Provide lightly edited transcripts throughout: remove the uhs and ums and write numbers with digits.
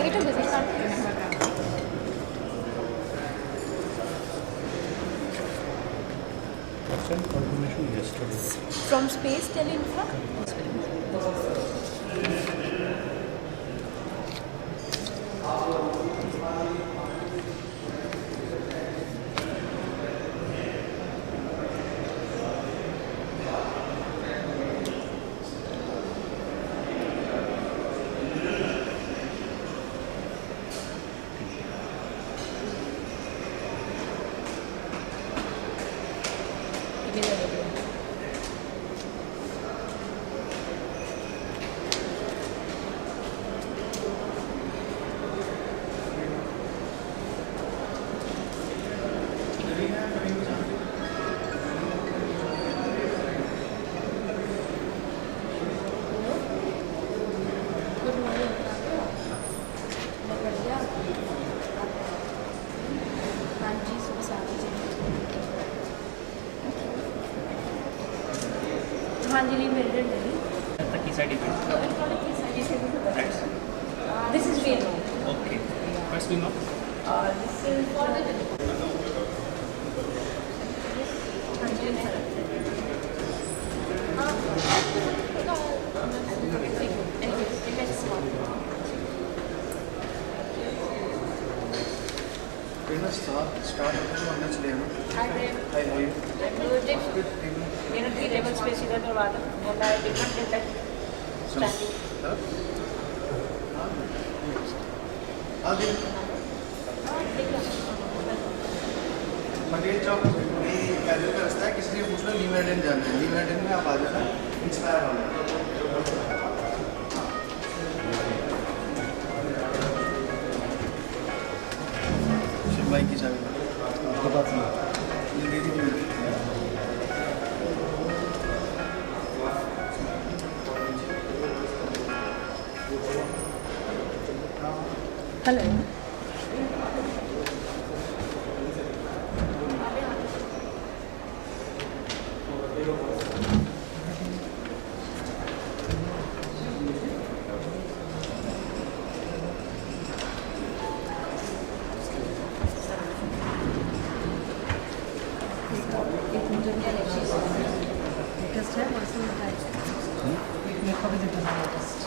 Lagi to visit card. Sent confirmation yesterday. From Space Teleinfra. हाँ जी मेरे daily तक की side effect This is VNO. Okay first wing of This is for the Start चले ना. Hi, Prem. Hi, how are you? I'm good. You know, 3 table space इधर करवा दो and I did not get that standing. Material चौक पैदल का रास्ता है. किसी ने पूछना ली मेडन जाना है. ली मेडन में आप आ जाना. इंस्पायर होना. शिवभाई की चाबी आपके पास नहीं. ये दे दीजिए. Hello. Latest है वर्षन बताइए. मेरे को भी देखना है latest.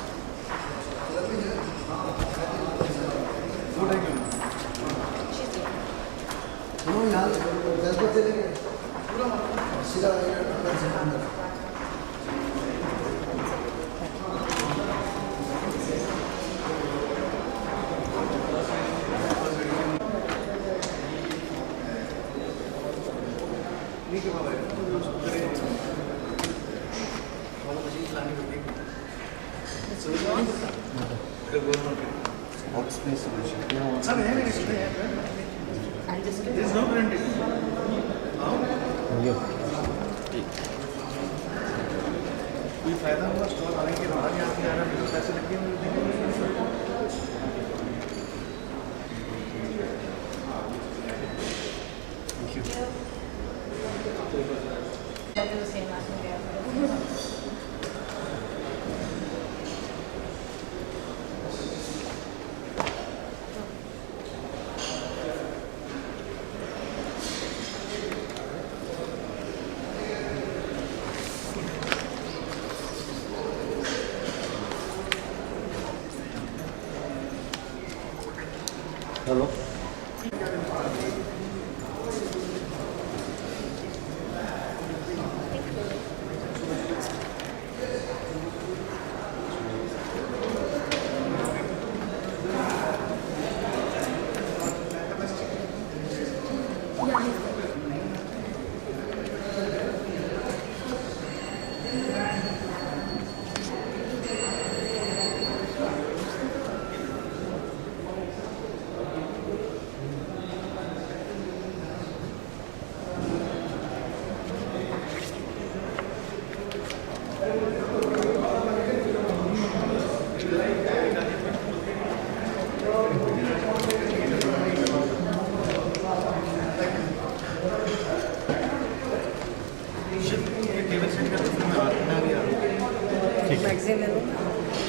सब है मेरे सीधे है. There is no current. कोई फायदा हुआ स्टॉल आने के बाद यहाँ पे आना फिर पैसे लग गए. हेलो.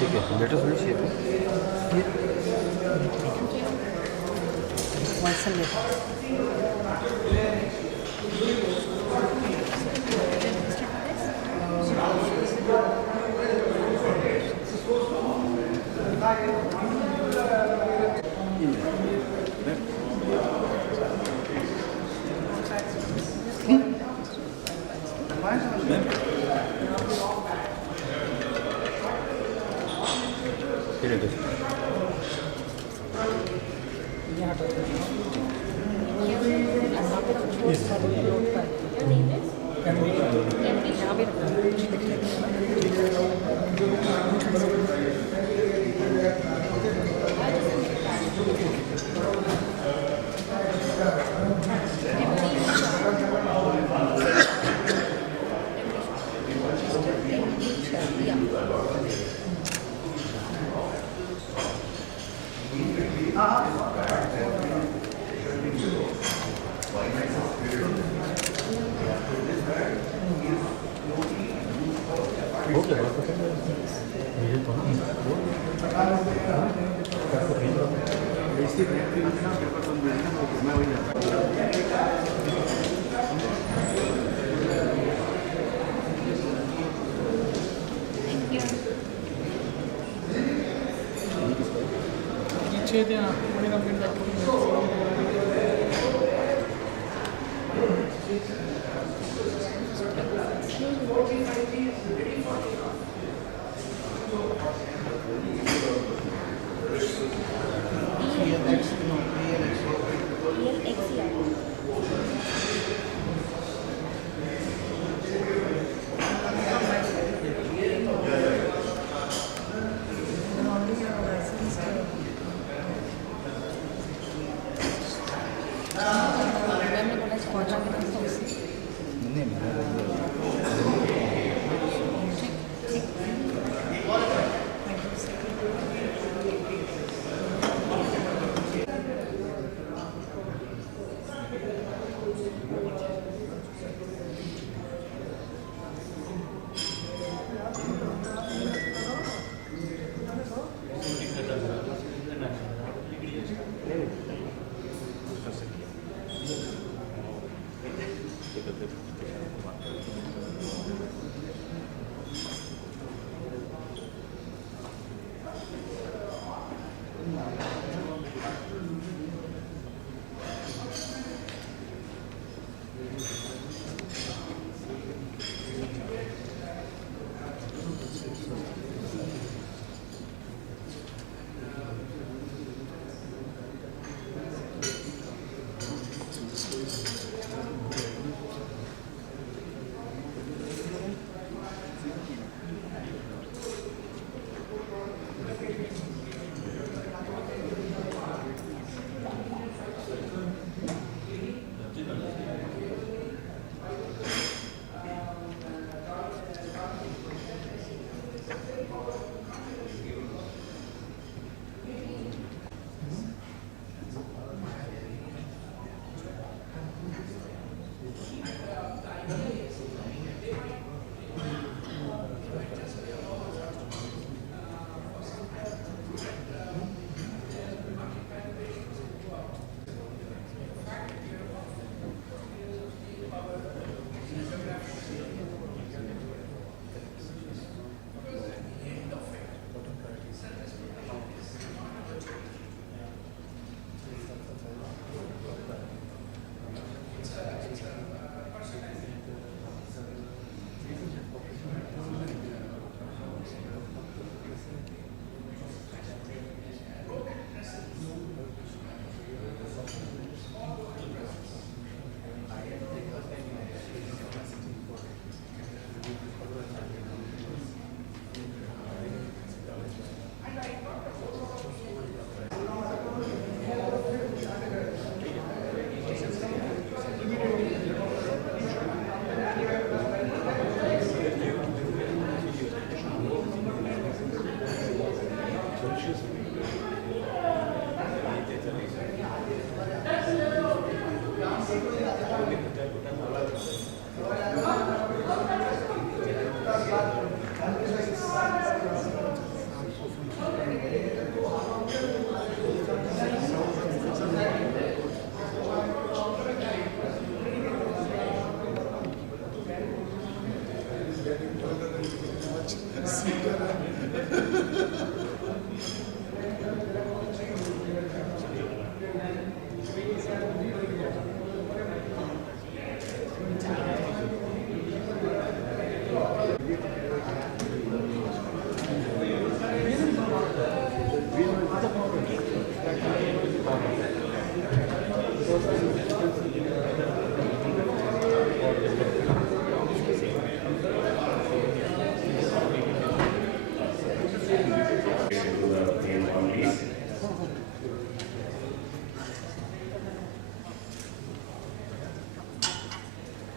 ठीक है, लेटेस्ट चाहिए. इंजेक्शन लेते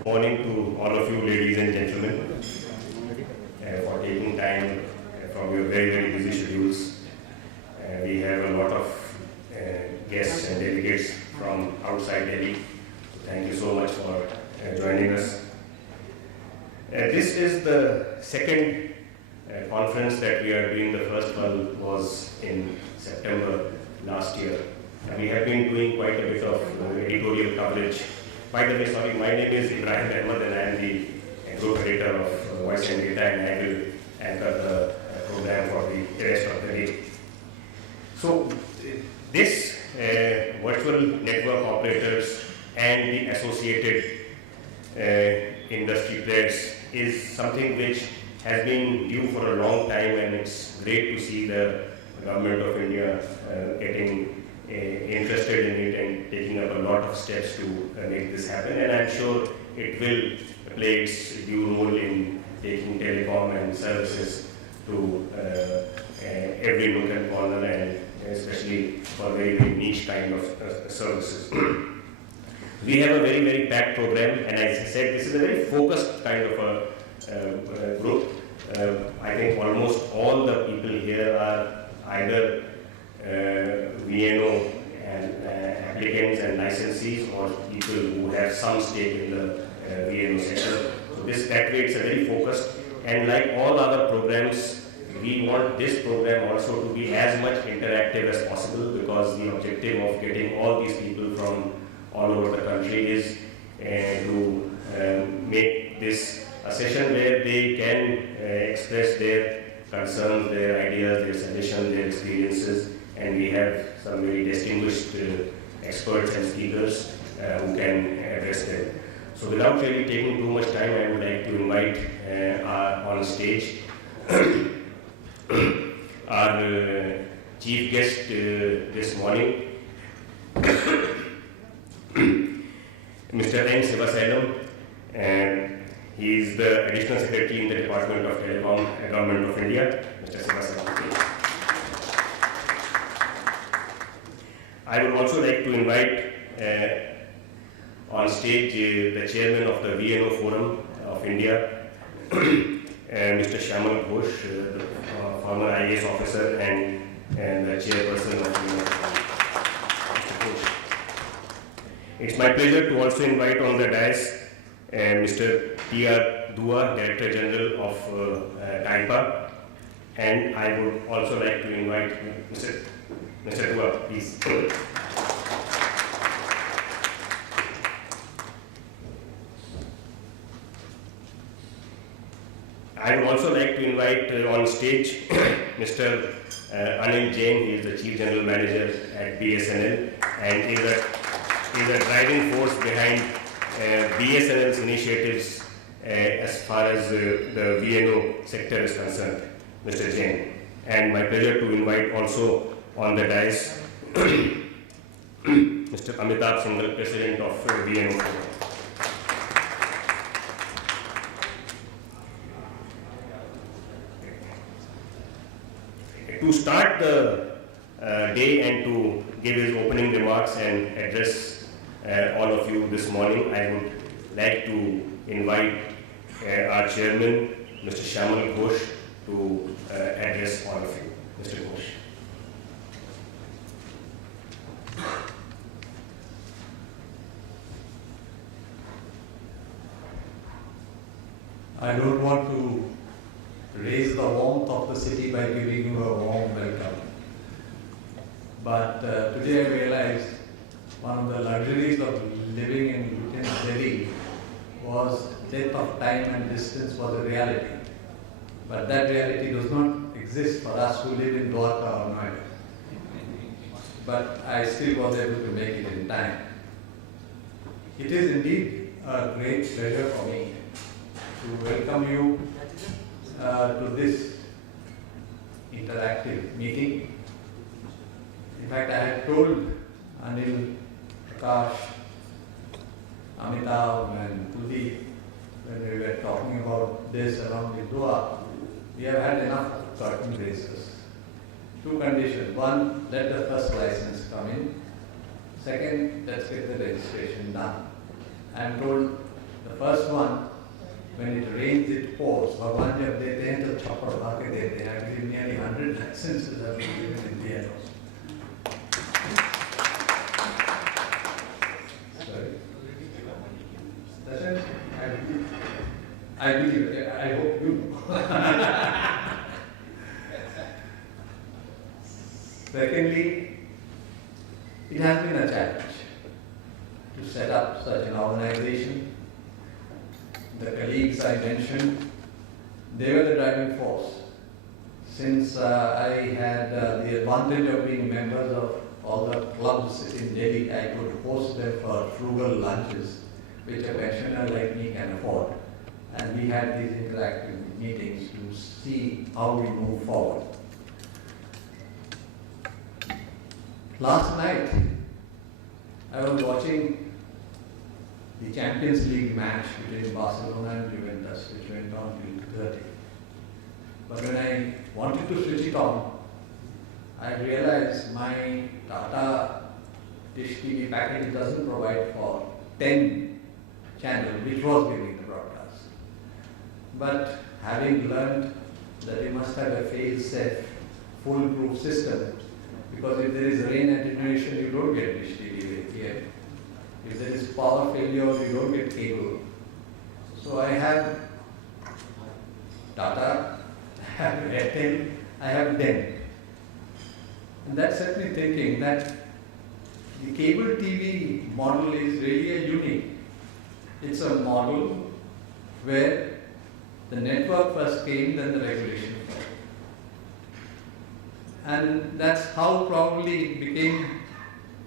Morning to all of you, ladies and gentlemen, for taking time from your very, very busy schedules. We have a lot of guests and delegates from outside Delhi. Thank you so much for joining us. This is the second conference that we are doing. The first one was in September last year. We have been doing quite a bit of editorial coverage. By the way, sorry, my name is Ibrahim Ahmed and I am the group editor of Voice and Data, and I will anchor the program for the rest of the day. So, this virtual network operators and the associated industry players is something which has been due for a long time, and it's great to see the government of India getting interested in it and taking up a lot of steps to make this happen. And I'm sure it will play its due role in taking telecom and services to every nook and corner, and especially for very, very niche kind of services. We have a very, very packed program, and as I said, this is a very focused kind of a group. I think almost all the people here are either VNO and applicants and licensees, or people who have some stake in the VNO sector. So that way it's a very focused, and like all other programs, we want this program also to be as much interactive as possible, because the objective of getting all these people from all over the country is to make this a session where they can express their concerns, their ideas, their suggestions, their experiences, and we have some very distinguished experts and speakers who can address them. So without really taking too much time, I would like to invite on stage our chief guest this morning, Mr. N. Sivasalam, and he is the Additional Secretary in the Department of Telecom, Government of India. Mr. Sivasalam. I would also like to invite on stage the chairman of the VNO Forum of India, Mr. Shyamal Ghosh, the former IAS officer and the chairperson of VNO Forum, Mr. Ghosh. It's my pleasure to also invite on the dais Mr. T.R. Dua, Director General of TAIPA, and I would also like to invite Mr. Dua, please. I would also like to invite on stage Mr. Anil Jain. He is the Chief General Manager at BSNL, and is a driving force behind BSNL's initiatives as far as the VNO sector is concerned, Mr. Jain. And my pleasure to invite also on the dais Mr. Amitabh Singhal, President of VNO Forum. To start the day and to give his opening remarks and address all of you this morning, I would like to invite our chairman, Mr. Shyamal Ghosh, to address all of you. Mr. Ghosh. I don't want to raise the warmth of the city by giving you a warm welcome. But today I realized one of the luxuries of living in Lieutenant Delhi was depth of time and distance was a reality. But that reality does not exist for us who live in Dwarka or Noida. But I still was able to make it in time. It is indeed a great pleasure for me to welcome you to this interactive meeting. In fact, I had told Anil, Prakash, Amitabh and Kuldeep when we were talking about this along with Dua, we have had enough curtain raisers. Two conditions. One, let the first license come in. Second, let's get the registration done. I am told The first one, when it rains, it pours. Bhagwan jab dete hain to chapar bha ke dete hain. I believe nearly 100 licenses have been given in VNO. Sorry. That's it. I believe, I hope you know. Secondly, it has been a challenge to set up such an organization. The colleagues I mentioned, they were the driving force. Since I had the advantage of being members of all the clubs in Delhi, I could host them for frugal lunches, which a pensioner like me can afford. And we had these interactive meetings to see how we move forward. Last night, I was watching the Champions League match between Barcelona and Juventus, which went on till 30. But when I wanted to switch it on, I realized my Tata Dish TV package doesn't provide for 10 channels, which was giving the broadcast. But having learned that you must have a fail-safe, foolproof system, because if there is rain attenuation, you don't get Dish TV here. If there is power failure, you don't get cable. So I have Tata, I have Airtel, I have Den. And that set me thinking that the cable TV model is really a unique. It's a model where the network first came, then the regulation followed. And that's how probably it became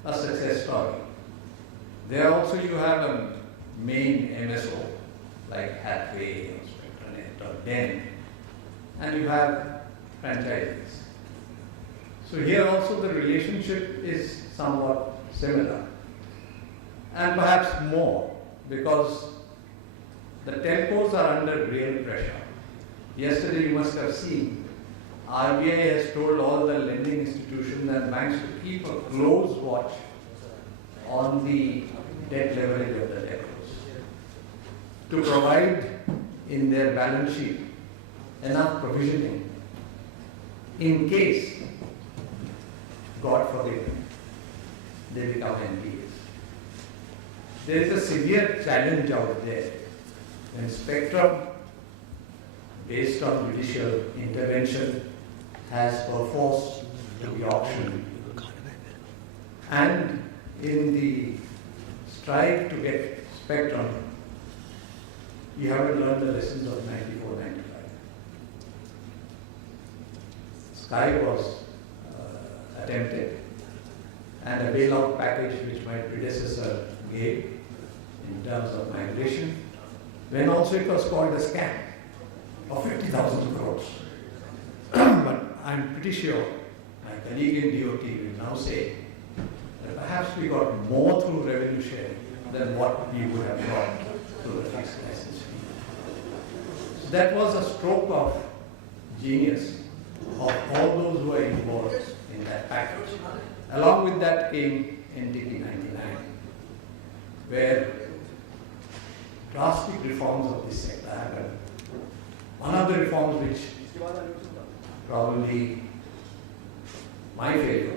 a success story. There also you have a main MSO like Hathway or Spectranet or Den, and you have franchises. So here also the relationship is somewhat similar, and perhaps more, because the telcos are under real pressure. Yesterday you must have seen RBI has told all the lending institutions and banks to keep a close watch on the debt leverage of the telcos, to provide in their balance sheet enough provisioning in case, God forbid, they become NPAs. There is a severe challenge out there when spectrum based on judicial intervention has perforce to be auctioned. And in the strive to get spectrum, you haven't learned the lessons of 94, 95. Sky was attempted, and a bailout package which my predecessor gave in terms of migration, when also it was called a scam of 50,000 crores. But I'm pretty sure my colleague in DOT will now say that perhaps we got more through revenue sharing than what we would have got through the fixed license fee. So that was a stroke of genius of all those who were involved in that package. Along with that came NTP 99, where drastic reforms of this sector happened. One of the reforms which probably my failure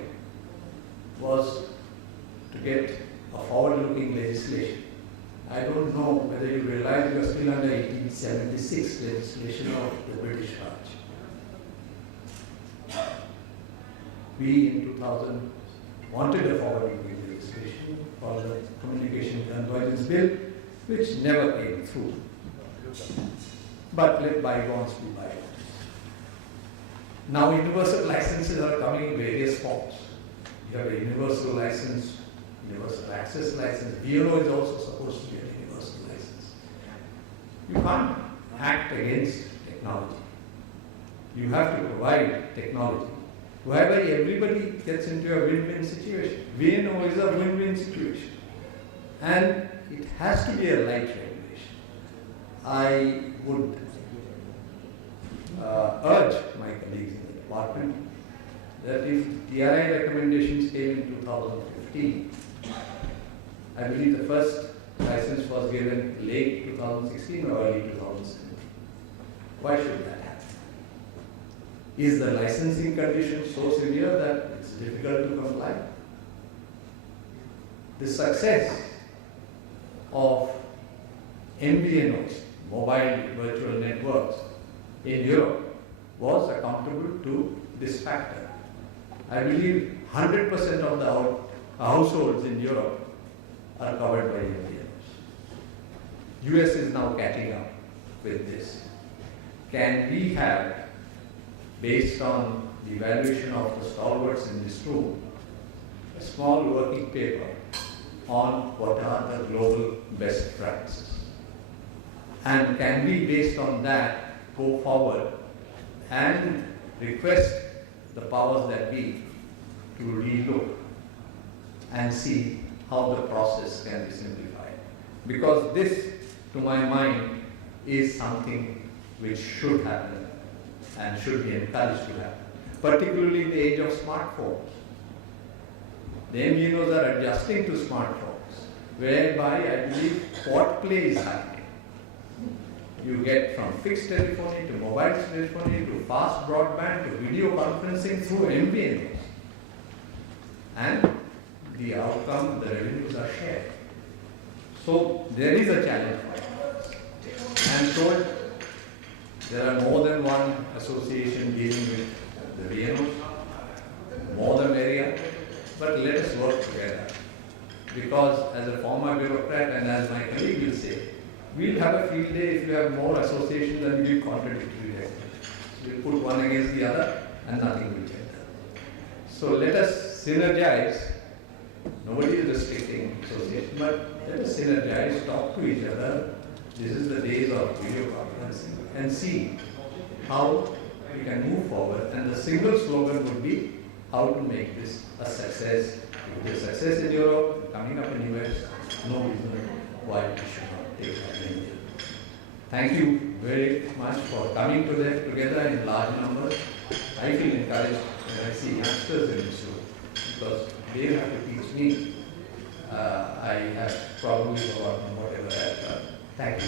was to get a forward-looking legislation. I don't know whether you realize you are still under 1876 legislation of the British Raj. We in 2000 wanted a forward-looking legislation for the Communication Convergence Bill, which never came through. But let bygones be bygones. Now universal licenses are coming in various forms. You have a universal license, universal access license. VNO is also supposed to be a universal license. You can't act against technology. You have to provide technology, whereby everybody gets into a win-win situation. VNO is a win-win situation. And it has to be a light regulation. I would urge my colleagues in the department that if TRI recommendations came in 2015, I believe the first license was given late 2016 or early 2017. Why should that happen? Is the licensing condition so severe that it's difficult to comply? The success of MVNOs, mobile virtual networks, in Europe was accountable to this factor. I believe 100% of the households in Europe are covered by MVNOs. US is now catching up with this. Can we have, based on the evaluation of the stalwarts in this room, a small working paper on what are the global best practices? And can we, based on that, go forward and request the powers that be to relook and see how the process can be simplified? Because this, to my mind, is something which should happen and should be encouraged to happen, particularly in the age of smartphones. The MVNOs are adjusting to smartphones, whereby I believe what play is happening. You get from fixed telephony to mobile telephony to fast broadband to video conferencing through MVNOs. And the outcome, the revenues are shared. So there is a challenge for us. I am told there are more than one association dealing with the VNOs, more the merrier, but let us work together. Because as a former bureaucrat and as my colleague will say, we'll have a field day if you have more associations and we contradictory directions. We'll put one against the other and nothing will get done. So let us synergize. Nobody is restricting association, but let us synergize, talk to each other. This is the days of video conferencing and see how we can move forward. And the single slogan would be how to make this a success. If it is a success in Europe, coming up in US, no reason why we should not take that in India. Thank you very much for coming together in large numbers. I feel encouraged when I see youngsters in this room because they have to teach me. I have probably forgotten whatever I have done. Thank you.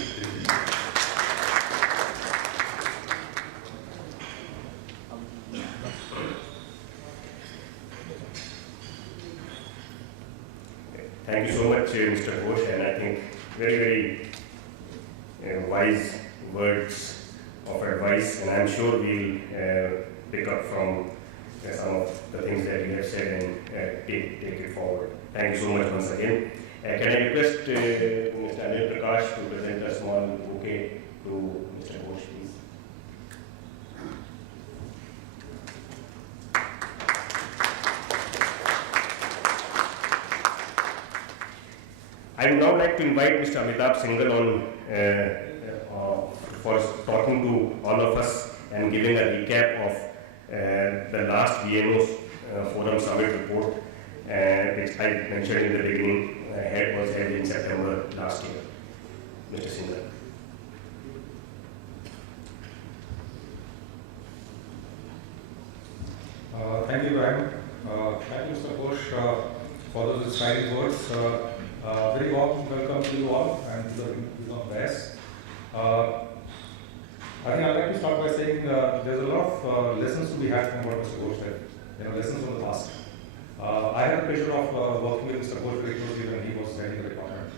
Thank you so much, Mr. Ghosh, and I think very, very wise words of advice, and I'm sure we'll pick up from some of the things that you have said and take it forward. Thank you so much once again. Can I request Mr. Anil Prakash to present a small bouquet to Mr. Ghosh, please? I would now like to invite Mr. Amitabh Singhal on for talking to all of us and giving a recap of the last VNO Forum Summit report, which I mentioned in the beginning, was held in September last year. Mr. Singhal. Thank you, Brian. Thank you, Mr. Ghosh, for those inspiring words. Very warm welcome to you all and to the people of VS. I think I'd like to start by saying there's a lot of lessons to be had from what Mr. Ghosh said, lessons from the past. I had the pleasure of working with Mr. Ghosh very closely when he was heading the department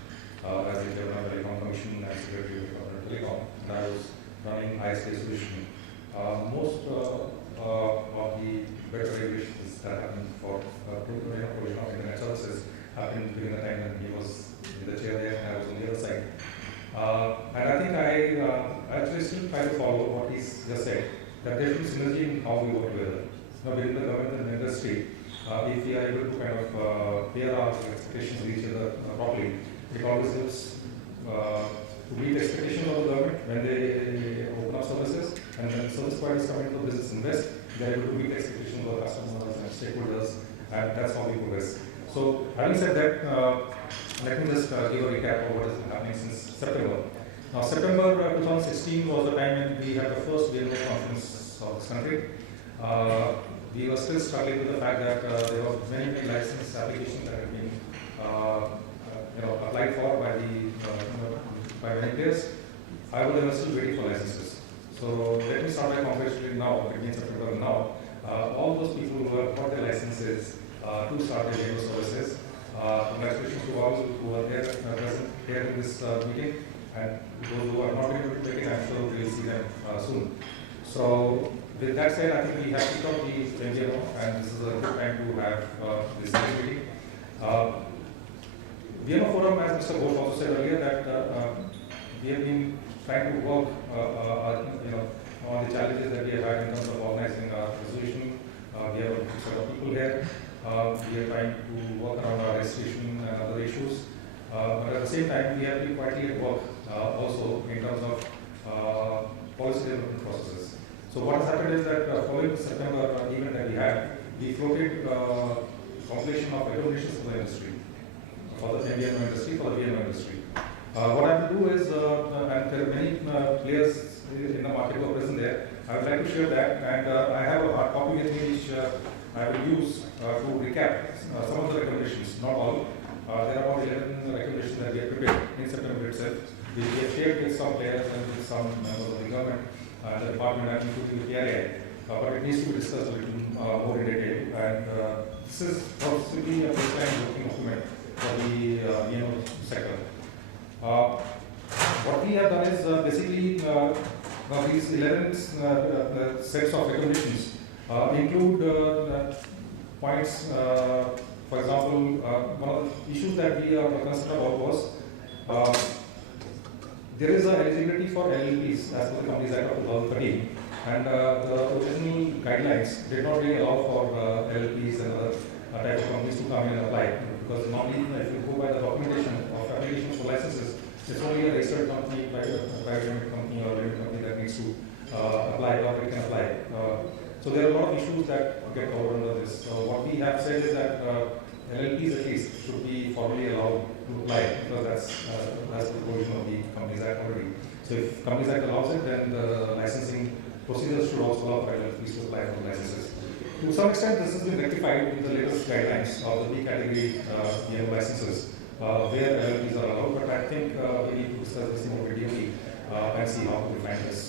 as the Chairman of the Telecom Commission and Secretary of the Department of Telecom, and I was running ISK solution. Most of the better regulations that happened for provision of internet services happened during the time when he was in the chair there and I was on the other side. And I think I actually still try to follow what he's just said, that there should be synergy in how we work together. Now, within the government and the industry, if we are able to kind of pair our expectations with each other properly, it always helps to meet expectations of the government when they open up services, and when service providers come into business invest, they are able to meet expectations of customers and stakeholders, and that's how we progress. So, having said that, let me just give a recap of what has been happening since September. Now, September 2016 was the time when we had the first VNO conference of this country. We were still struggling with the fact that there were many license applications that had been applied for by the have many players. However, they are still waiting for licenses. So let me start by congratulating now, between September and now, all those people who have got their licenses to start their VNO services. Congratulations to all who are there present here in this meeting, and those who are not able to take it, I'm sure we will see them soon. So with that said, I think we have kicked off the VNO, and this is a good time to have this meeting. VNO Forum, as Mr. Ghosh also said earlier, that we have been trying to work on the challenges that we have had in terms of organizing our resolution. We have a good set of people here. We are trying to work around our registration and other issues. But at the same time, we have been quietly at work also in terms of policy development processes. So what has happened is that following the September event that we had, we floated compilation of recommendations for the industry, for the VNO industry, for the VNO industry. What I will do is, and there are many players in the market who are present there, I would like to share that, and I have a hard copy with me which I will use to recap some of the recommendations, not all. There are about 11 recommendations that we have prepared in September itself. We have shared with some players and with some members of the government, the department, and including the PRA, but it needs to be discussed a little more in detail. And this is possibly a baseline working document for the VNO sector. What we have done is basically these 11 sets of recommendations include points. For example, one of the issues that we are concerned about was there is a eligibility for LLPs as per the Companies Act of 2013, and the original guidelines did not really allow for LLPs and other type of companies to come in and apply, because normally if you go by the documentation of applications for licenses, it's only a registered company, private limited company or limited company that needs to apply or it can apply. So there are a lot of issues that get covered under this. So what we have said is that LLPs at least should be formally allowed to apply, because that's the provision of the Companies Act already. So if Companies Act allows it, then the licensing procedures should also allow for LLPs to apply for licenses. To some extent, this has been rectified with the latest guidelines of the B category VNO licenses, where LLPs are allowed, but I think we need to discuss this more deeply and see how to define this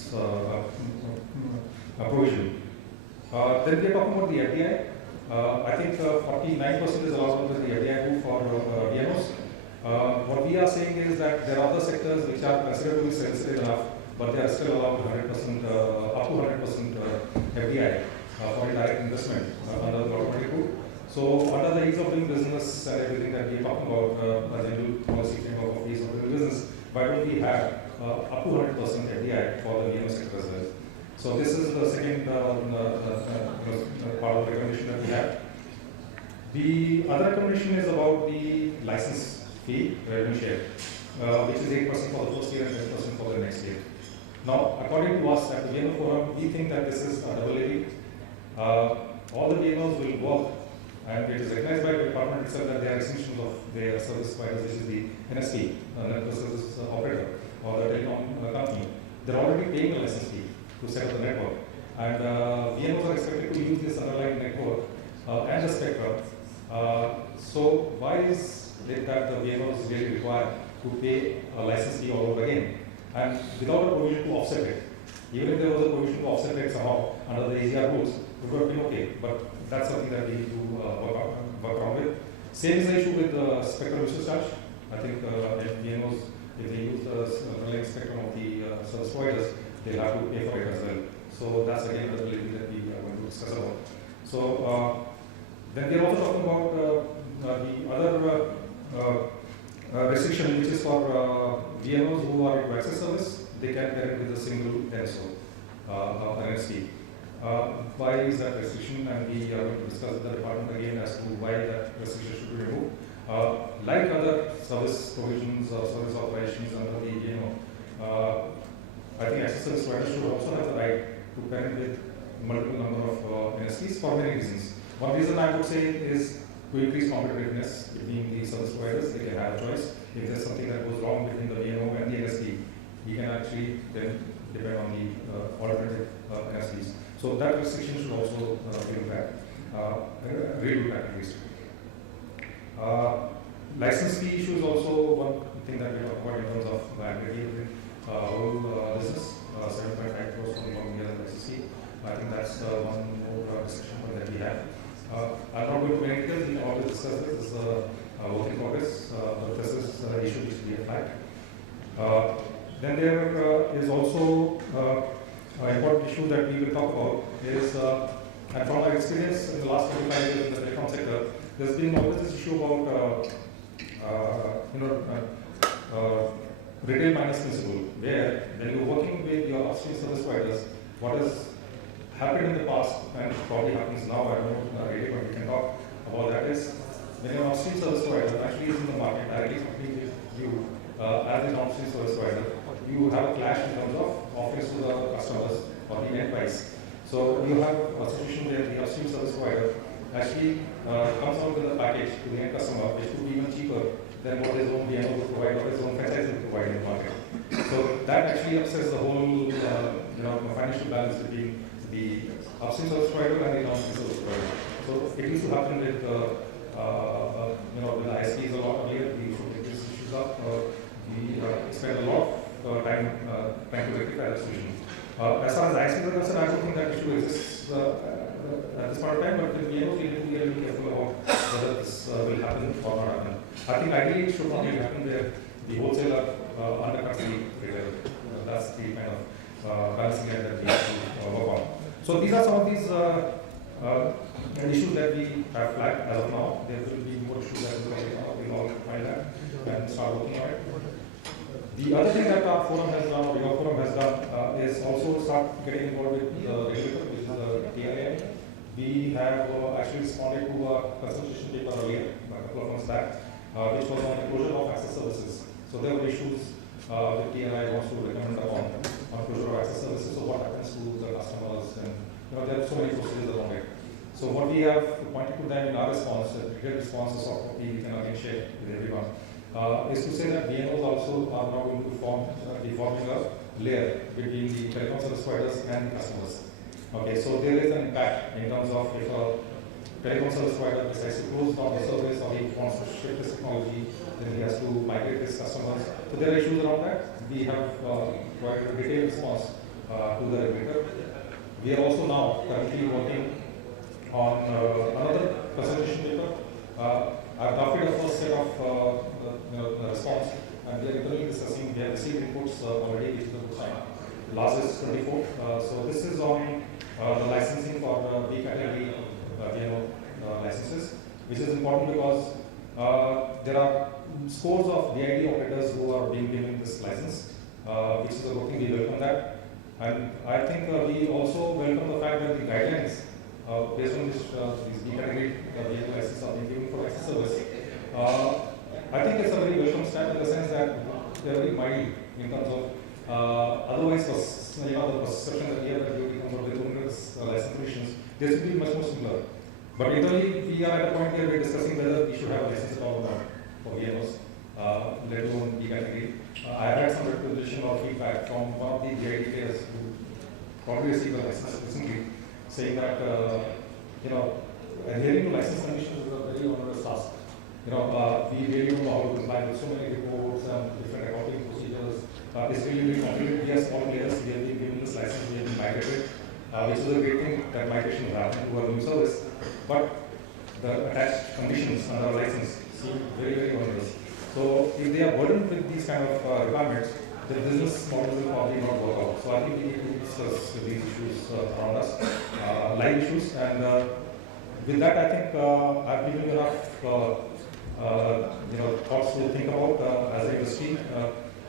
provision. Then we are talking about the FDI. I think 49% is allowed under the FDI rule for VNOs. What we are saying is that there are other sectors which are considerably sensitive enough, but they are still allowed 100%, up to 100% FDI for indirect investment under the automatic route. So under the ease of doing business and everything that we are talking about, a general policy framework of ease of doing business, why don't we have up to 100% FDI for the VNO sector as well? So this is the second part of the recommendation that we have. The other recommendation is about the license fee revenue share, which is 8% for the first year and 10% for the next year. Now, according to us at the VNO Forum, we think that this is a double levy. All the VNOs will work, and it is recognized by the department itself that they are extensions of their service providers, which is the NSP, network service operator, or the telecom company. They're already paying the license fee to set up the network, and VNOs are expected to use this underlying network and the spectrum. So why is it that the VNOs really require to pay a license fee all over again, and without a provision to offset it? Even if there was a provision to offset it somehow under the AGR rules, it would have been okay, but that's something that we need to work around with. Same is the issue with the spectrum usage charge. I think VNOs, if they use the underlying spectrum of the service providers, they'll have to pay for it as well. So that's again the ability that we are going to discuss about. So then we are also talking about the other restriction, which is for VNOs who are into access service. They can get it with a single NSO, NSP. Why is that restriction? And we are going to discuss with the department again as to why that restriction should be removed. Like other service provisions or service operations under the VNO, I think access service providers should also have the right to parent with multiple number of NSPs for many reasons. One reason I would say is to increase competitiveness between the service providers. They can have a choice. If there's something that goes wrong between the VNO and the NSP, we can actually then depend on the alternative NSPs. So that restriction should also be looked at, at least. License fee issue is also one thing that we talk about in terms of aggregating whole business, 7.5 crores from one year SSC. I think that's one more discussion point that we have. I'm not going to make it, we can always discuss this. This is a work in progress, but this is an issue which we have flagged. Then there is also an important issue that we will talk about is, and from my experience in the last 25 years in the telecom sector, there's been always this issue about retail minus principle, where when you're working with your upstream service providers, what has happened in the past and probably happens now, I don't know really, but we can talk about that, is when your upstream service provider actually is in the market, directly competing with you as the downstream service provider, you have a clash in terms of offerings to the customers or the end price. So you have a situation where the upstream service provider actually comes out with a package to the end customer which could be even cheaper than what his own VNO would provide or his own franchise would provide in the market. So that actually upsets the whole financial balance between the upstream service provider and the downstream service provider. So it used to happen with with the ISPs a lot earlier. We should take these issues up. We spend a lot of time trying to rectify the solution. As far as ISPs are concerned, I don't think that issue exists at this point of time, but with VNOs, we need to be really careful about whether this will happen or not happen. I think ideally it should not really happen where the wholesaler undercuts the retailer. That's the kind of balancing act that we have to work on. So these are some of these issues that we have flagged as of now. There will be more issues that we'll all find that and start working on it. The other thing that our forum has done, or your forum has done, is also start getting involved with the regulator, which is the TIA. We have actually responded to a consultation paper earlier, a couple of months back, which was on the closure of access services. So there were issues the TNI wants to recommend on closure of access services. So what happens to the customers, and there are so many procedures around it. So what we have pointed to them in our response, the detailed response is sort of we can again share with everyone, is to say that VNOs also are now going to be forming a layer between the telecom service providers and the customers. Okay, so there is an impact in terms of if a telecom service provider decides to close down the service or he wants to shift his technology, then he has to migrate his customers. So there are issues around that. We have provided a detailed response to the regulator. We are also now currently working on another presentation paper. I've drafted a first set of response, and we are internally discussing. We have received inputs already, which is a good sign. Last is 24. So this is on the licensing for B category licenses, which is important because there are scores of DID operators who are being given this license, which is a good thing. We welcome that. And I think we also welcome the fact that the guidelines based on this, these B category licenses are being given for access service. I think it's a very welcome step in the sense that they are very mild in terms of otherwise the perception that here that you comes out with license conditions, there should be much more similar. But internally we are at a point where we are discussing whether we should have a license at all or not for VNOs, let alone B category. I had some representation or feedback from one of the DID players who probably received a license recently, saying that adhering to license conditions is a very onerous task. We really don't know how to comply with so many reports and different accounting procedures. It's really very complicated. We are small players. We have been given this license. We have been migrated, which is a great thing that migration has happened to a new service. But the attached conditions under our license seem very, very onerous. So if they are burdened with these kind of requirements, the business model will probably not work out. So I think we need to discuss these issues around us, live issues, and with that, I think I've given you enough thoughts to think about as an industry.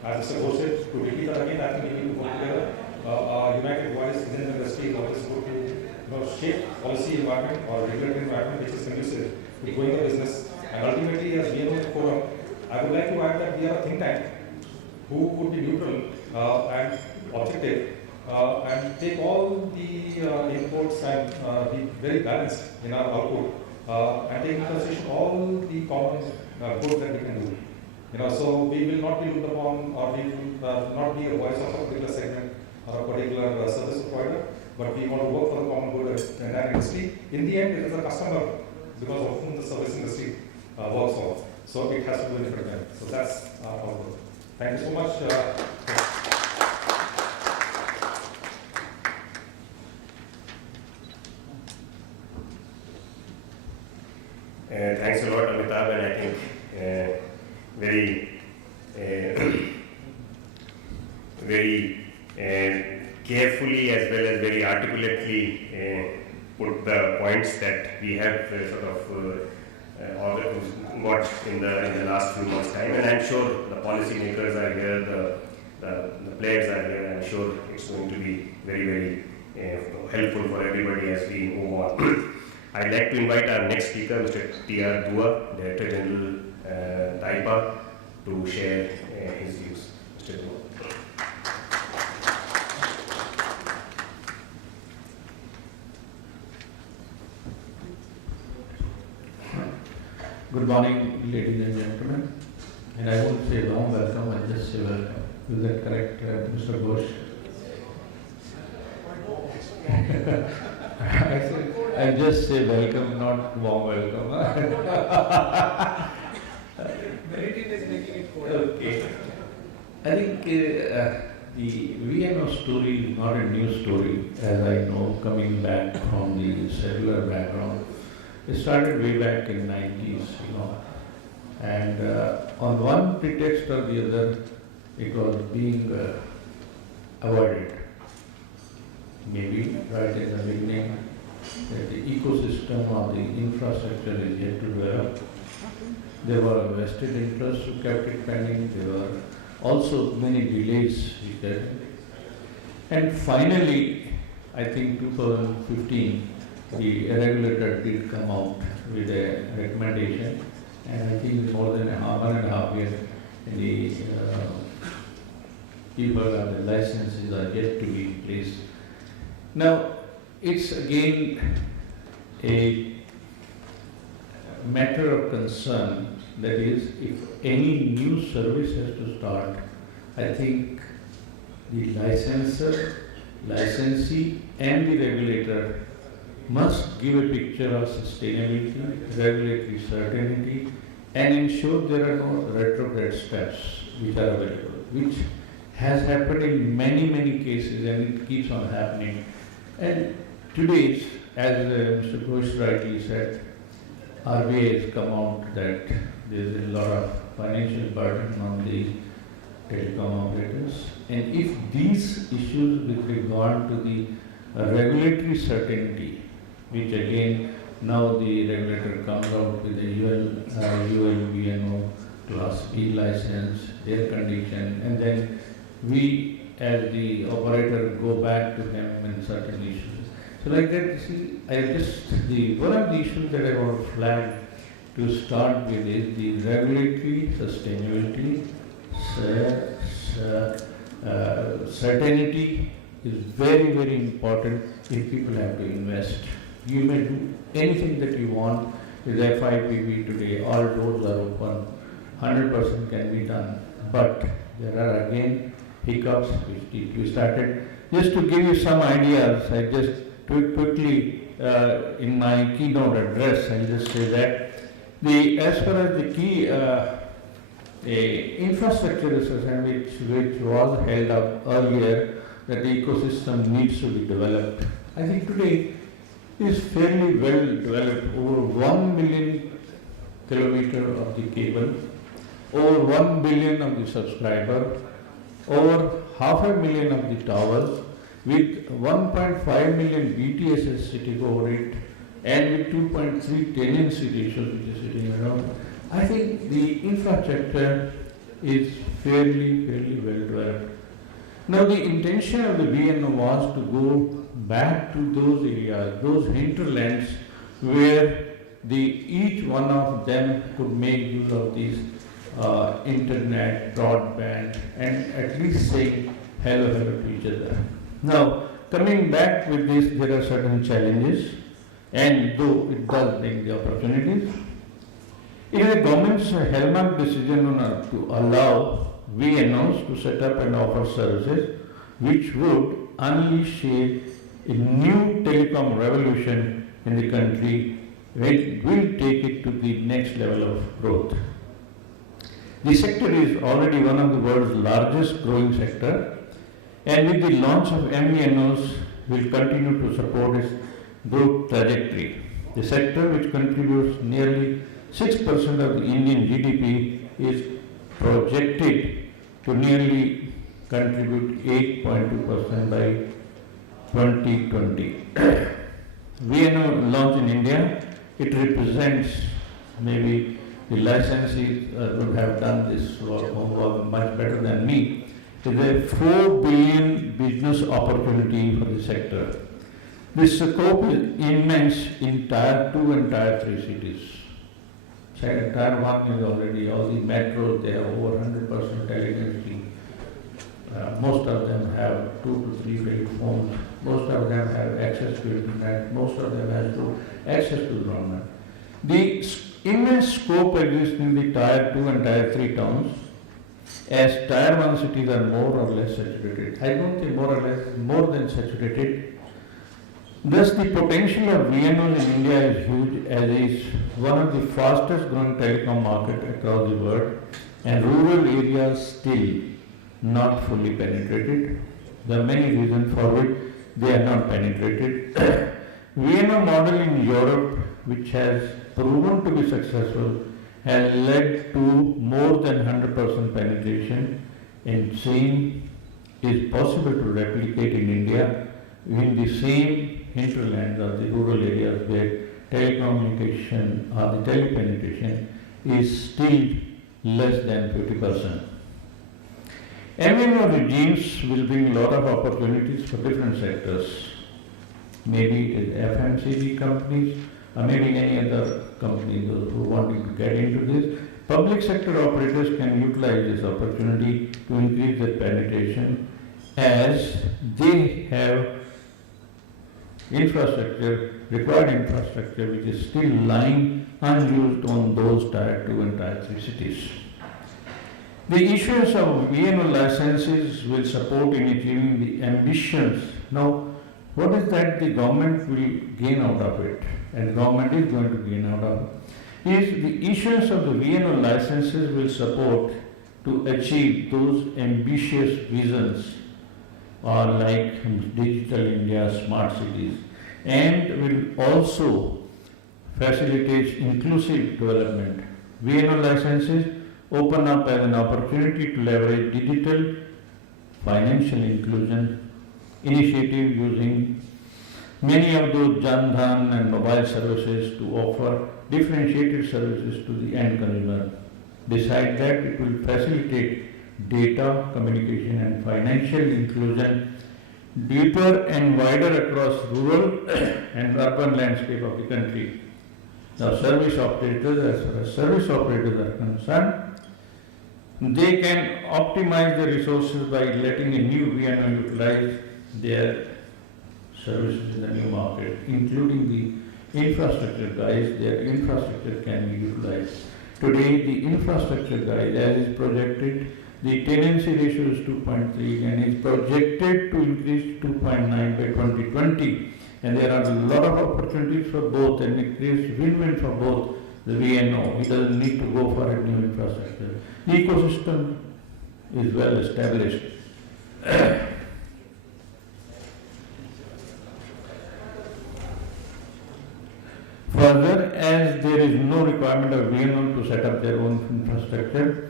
As Mr. Ghosh said, to repeat that again, I think we need to work together. A united voice within the industry is always good to shape policy environment or regulatory environment which is conducive to growing the business. And ultimately, as VNO Forum, I would like to add that we are a think tank who would be neutral and objective and take all the inputs and be very balanced in our output and take into consideration all the common good that we can do. So we will not be looked upon, or we will not be a voice of a particular segment or a particular service provider, but we want to work for the common good of the entire industry. In the end, it is the customer because of whom the service industry works for. So it has to do different things. So that's our goal. Thank you so much. Thanks a lot, Amitabh, and I think very, very carefully as well as very articulately put the points that we have sort of got in the last few months' time. And I'm sure the policy makers are here, the players are here. I'm sure it's going to be very, very helpful for everybody as we move on. I'd like to invite our next speaker, Mr. T.R. Dua, Director General, DIPA, to share his views. Mr. Dua. Good morning, ladies and gentlemen. And I won't say warm welcome, I just say welcome. Is that correct, Mr. Ghosh? I just say welcome, not warm welcome. Okay. I think the VNO story is not a new story, as I know, coming back from the cellular background. It started way back in 90s, and on one pretext or the other, it was being avoided. Maybe right in the beginning, that the ecosystem or the infrastructure is yet to develop. There were vested interests who kept it pending. There were also many delays with that. And finally, I think 2015, the regulator did come out with a recommendation, and I think more than 1.5 years, the people and the licenses are yet to be in place. Now, it's again a matter of concern, that is, if any new service has to start, I think the licensor, licensee and the regulator must give a picture of sustainability, regulatory certainty, and ensure there are no retrograde steps which are available, which has happened in many, many cases, and it keeps on happening. And today, as Mr. Ghosh rightly said, RBI has come out that there is a lot of financial burden on the telecom operators. And if these issues with regard to the regulatory certainty, which again now the regulator comes out with a UL VNO Class B license, their condition, and then we as the operator go back to him in certain issues. So like that, see, one of the issues that I want to flag to start with is the regulatory sustainability, certainty is very, very important if people have to invest. You may do anything that you want with FIPB today, all doors are open, 100% can be done, but there are again hiccups which need to be started. Just to give you some ideas, I just quickly in my keynote address, I'll just say that as far as the key infrastructure assessment which was held up earlier, that the ecosystem needs to be developed. I think today is fairly well developed. Over 1 million kilometer of the cable, over 1 billion of the subscriber, over 500,000 of the towers, with 1.5 million BTSs sitting over it, and with 2.3 tenancy ratios which is sitting around. I think the infrastructure is fairly well developed. Now the intention of the VNO was to go back to those areas, those hinterlands where each one of them could make use of these internet, broadband, and at least say hello to each other. Now, coming back with this, there are certain challenges, and though it does bring the opportunities, it is the government's hallmark decision to allow VNOs to set up and offer services which would unleash a new telecom revolution in the country, which will take it to the next level of growth. The sector is already one of the world's largest growing sector, and with the launch of MVNOs will continue to support its growth trajectory. The sector, which contributes nearly 6% of the Indian GDP, is projected to nearly contribute 8.2% by 2020. VNO launch in India, it represents, maybe the licensees would have done this work much better than me, is a 4 billion business opportunity for the sector. This scope is immense in Tier 2 and Tier 3 cities. Tier 1 is already, all the metros, they have over 100% teledensity. Most of them have 2 to 3 telephones. Most of them have access to internet. Most of them have access to government. The immense scope exists in the Tier 2 and Tier 3 towns, as Tier 1 cities are more or less saturated. I don't think more or less, more than saturated. Thus, the potential of VNOs in India is huge, as it is one of the fastest growing telecom market across the world, and rural areas still not fully penetrated. There are many reasons for which they are not penetrated. VNO model in Europe, which has proven to be successful, has led to more than 100% penetration, and same is possible to replicate in India in the same hinterlands or the rural areas where telecommunication or the telepenetration is still less than 50%. MNO regimes will bring a lot of opportunities for different sectors. Maybe it is FMCG companies, or maybe any other company who wanting to get into this. Public sector operators can utilize this opportunity to increase their penetration, as they have required infrastructure which is still lying unused on those Tier 2 and Tier 3 cities. The issuance of VNO licenses will support in achieving the ambitions. Now, what is that the government will gain out of it, and the government is going to gain out of it, is the issuance of the VNO licenses will support to achieve those ambitious visions, or like Digital India, Smart Cities, and will also facilitate inclusive development. VNO licenses open up as an opportunity to leverage digital financial inclusion initiative using many of those Jan Dhan and mobile services to offer differentiated services to the end consumer. Besides that, it will facilitate data, communication and financial inclusion deeper and wider across rural and urban landscape of the country. Now, service operators, as far as service operators are concerned, they can optimize the resources by letting a new VNO utilize their services in the new market, including the infrastructure guys. Their infrastructure can be utilized. Today, the infrastructure guys, as is projected, the tenancy ratio is 2.3 and is projected to increase to 2.9 by 2020. And there are a lot of opportunities for both, and it creates win-win for both the VNO. It doesn't need to go for a new infrastructure. The ecosystem is well established. Further, as there is no requirement of VNO to set up their own infrastructure,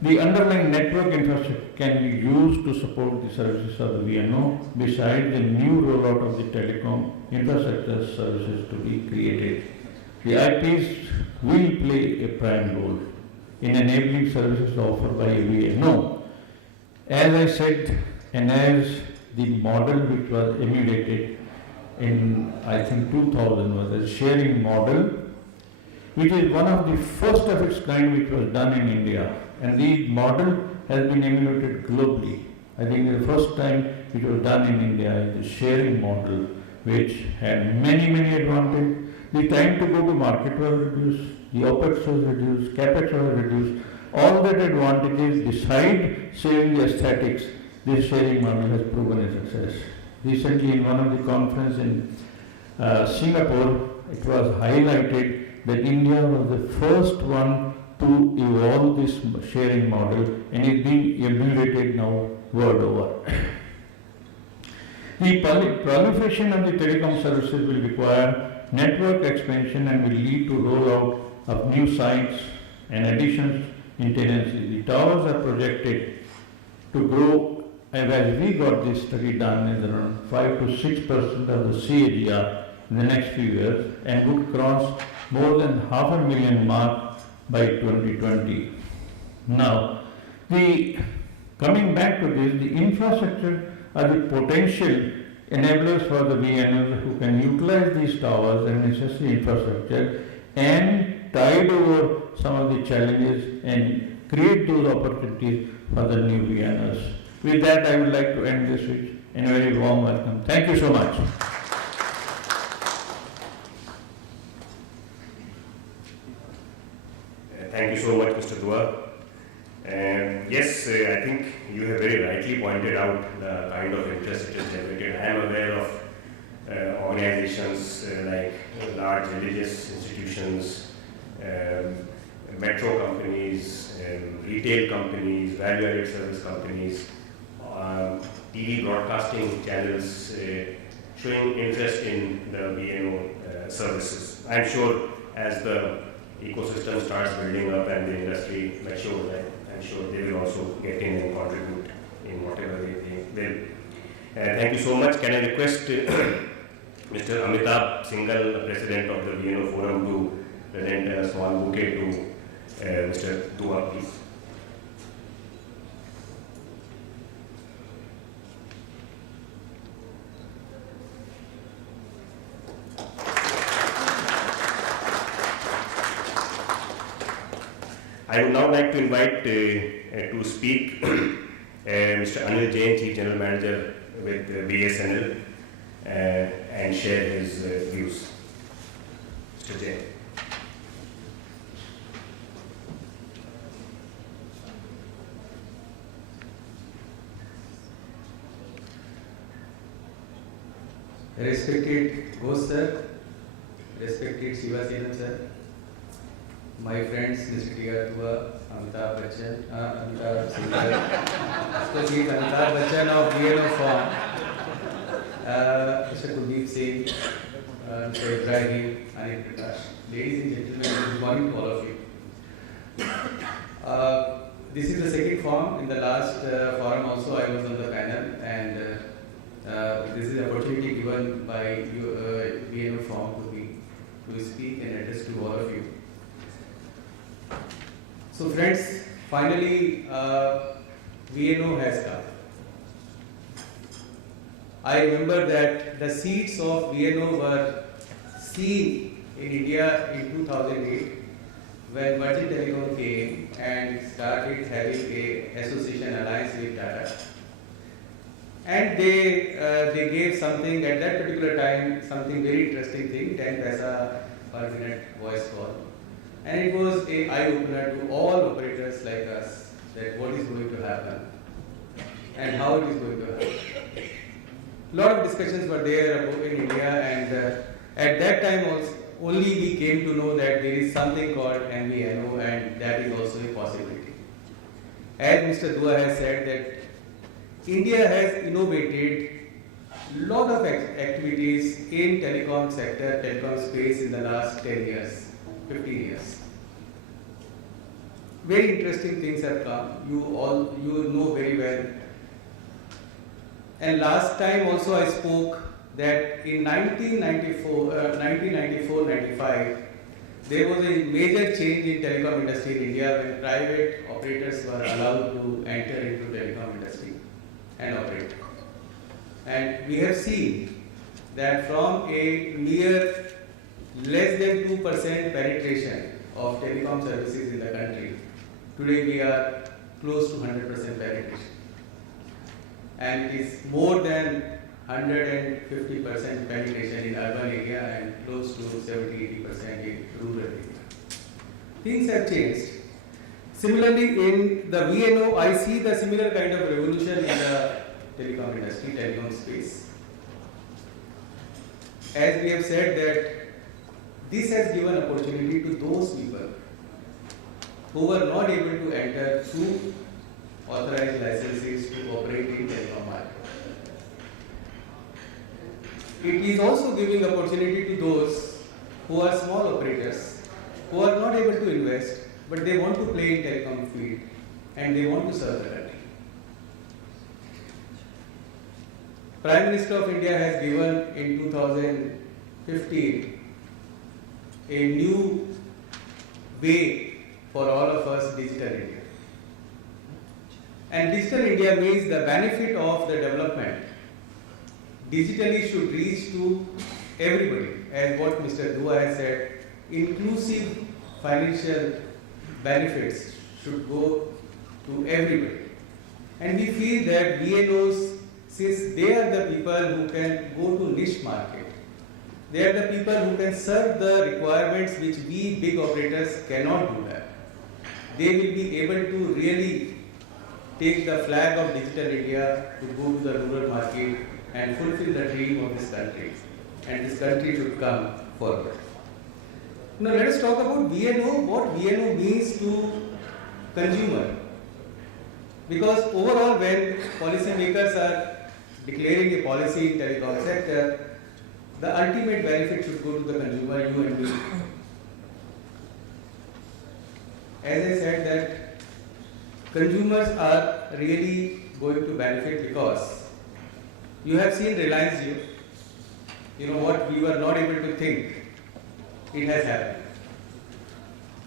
the underlying network infrastructure can be used to support the services of the VNO, besides the new rollout of the telecom infrastructure services to be created. The IPs will play a prime role in enabling services offered by a VNO. As I said, and as the model which was emulated in, I think, 2000 was a sharing model, which is one of the first of its kind which was done in India. And the model has been emulated globally. I think the first time it was done in India is the sharing model, which had many advantages. The time to go to market was reduced, the OPEX was reduced, CAPEX was reduced. All that advantages, beside saving the aesthetics, this sharing model has proven a success. Recently, in one of the conferences in Singapore, it was highlighted that India was the first one to evolve this sharing model, and is being emulated now world over. The proliferation of the telecom services will require network expansion and will lead to rollout of new sites and additions in tenancy. The towers are projected to grow, as we got this study done, is around 5 to 6% of the CAGR in the next few years, and would cross more than 500,000 mark by 2020. Now, coming back to this, the infrastructure are the potential enablers for the VNOs who can utilize these towers and necessary infrastructure and tide over some of the challenges and create those opportunities for the new VNOs. With that, I would like to end this with a very warm welcome. Thank you so much. Thank you so much, Mr. Dua. Yes, I think you have very rightly pointed out the kind of interest it has generated. I am aware of organizations like large religious institutions, metro companies, retail companies, value-added service companies, TV broadcasting channels showing interest in the VNO services. I am sure as the ecosystem starts building up and the industry matures, I'm sure they will also get in and contribute in whatever they will. Thank you so much. Can I request Mr. Amitabh Singhal, President of the VNO Forum, to present a small bouquet to Mr. Dua, please. I would now like to invite to speak Mr. Anil Jain, Chief General Manager with BSNL, and share his views. Mr. Jain. Respected host sir, respected Shivasenan sir, my friends Mr. T.R. Dua, Amitabh Bachchan, Amitabh Singhal, especially Amitabh Bachchan of VNO form, Mr. Kuldeep Singh, Mr. Ibrahim, Anil Prakash. Ladies and gentlemen, good morning to all of you. This is the second forum. In the last forum also I was on the panel, and this is the opportunity given by VNO forum to me to speak and address to all of you. So friends, finally VNO has come. I remember that the seeds of VNO were seen in India in 2008 when Virgin Telecom came and started having a association alliance with Tata. And they gave something at that particular time, something very interesting thing, 10 paisa per minute voice call. And it was an eye-opener to all operators like us that what is going to happen and how it is going to happen. A lot of discussions were there about in India, and at that time also, only we came to know that there is something called MVNO, and that is also a possibility. As Mr. Dua has said that India has innovated a lot of activities in telecom sector, telecom space in the last 10 years, 15 years. Very interesting things have come. You know very well. And last time also I spoke that in 1994-95, there was a major change in telecom industry in India when private operators were allowed to enter into telecom industry and operate. And we have seen that from a mere less than 2% penetration of telecom services in the country, today we are close to 100% penetration. And it is more than 150% penetration in urban area and close to 70-80% in rural area. Things have changed. Similarly, in the VNO, I see the similar kind of revolution in the telecom industry, telecom space. As we have said that this has given opportunity to those people who were not able to enter through authorized licenses to operate in telecom market. It is also giving opportunity to those who are small operators, who are not able to invest, but they want to play in telecom field and they want to serve the country. Prime Minister of India has given in 2015 a new way for all of us, Digital India. And Digital India means the benefit of the development digitally should reach to everybody, as what Mr. Dua has said, inclusive financial benefits should go to everybody. And we feel that VNOs, since they are the people who can go to niche market, they are the people who can serve the requirements which we big operators cannot do that. They will be able to really take the flag of Digital India to go to the rural market and fulfill the dream of this country. And this country should come forward. Now let us talk about VNO, what VNO means to consumer. Because overall when policymakers are declaring a policy in telecom sector, the ultimate benefit should go to the consumer, you and me. As I said that consumers are really going to benefit because you have seen Reliance Jio. You know what we were not able to think, it has happened.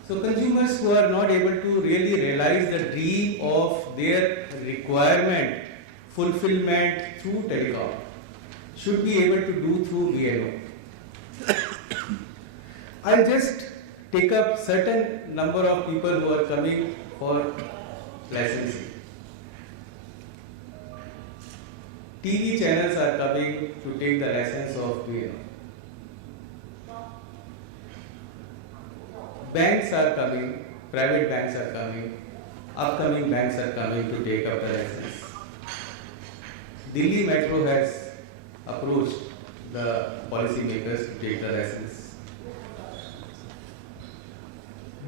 So consumers who are not able to really realize the dream of their requirement fulfillment through telecom should be able to do through VNO. I'll just take up certain number of people who are coming for licensing. TV channels are coming to take the license of VNO. Banks are coming, private banks are coming, upcoming banks are coming to take up the license. Delhi Metro has approached the policymakers to take the license.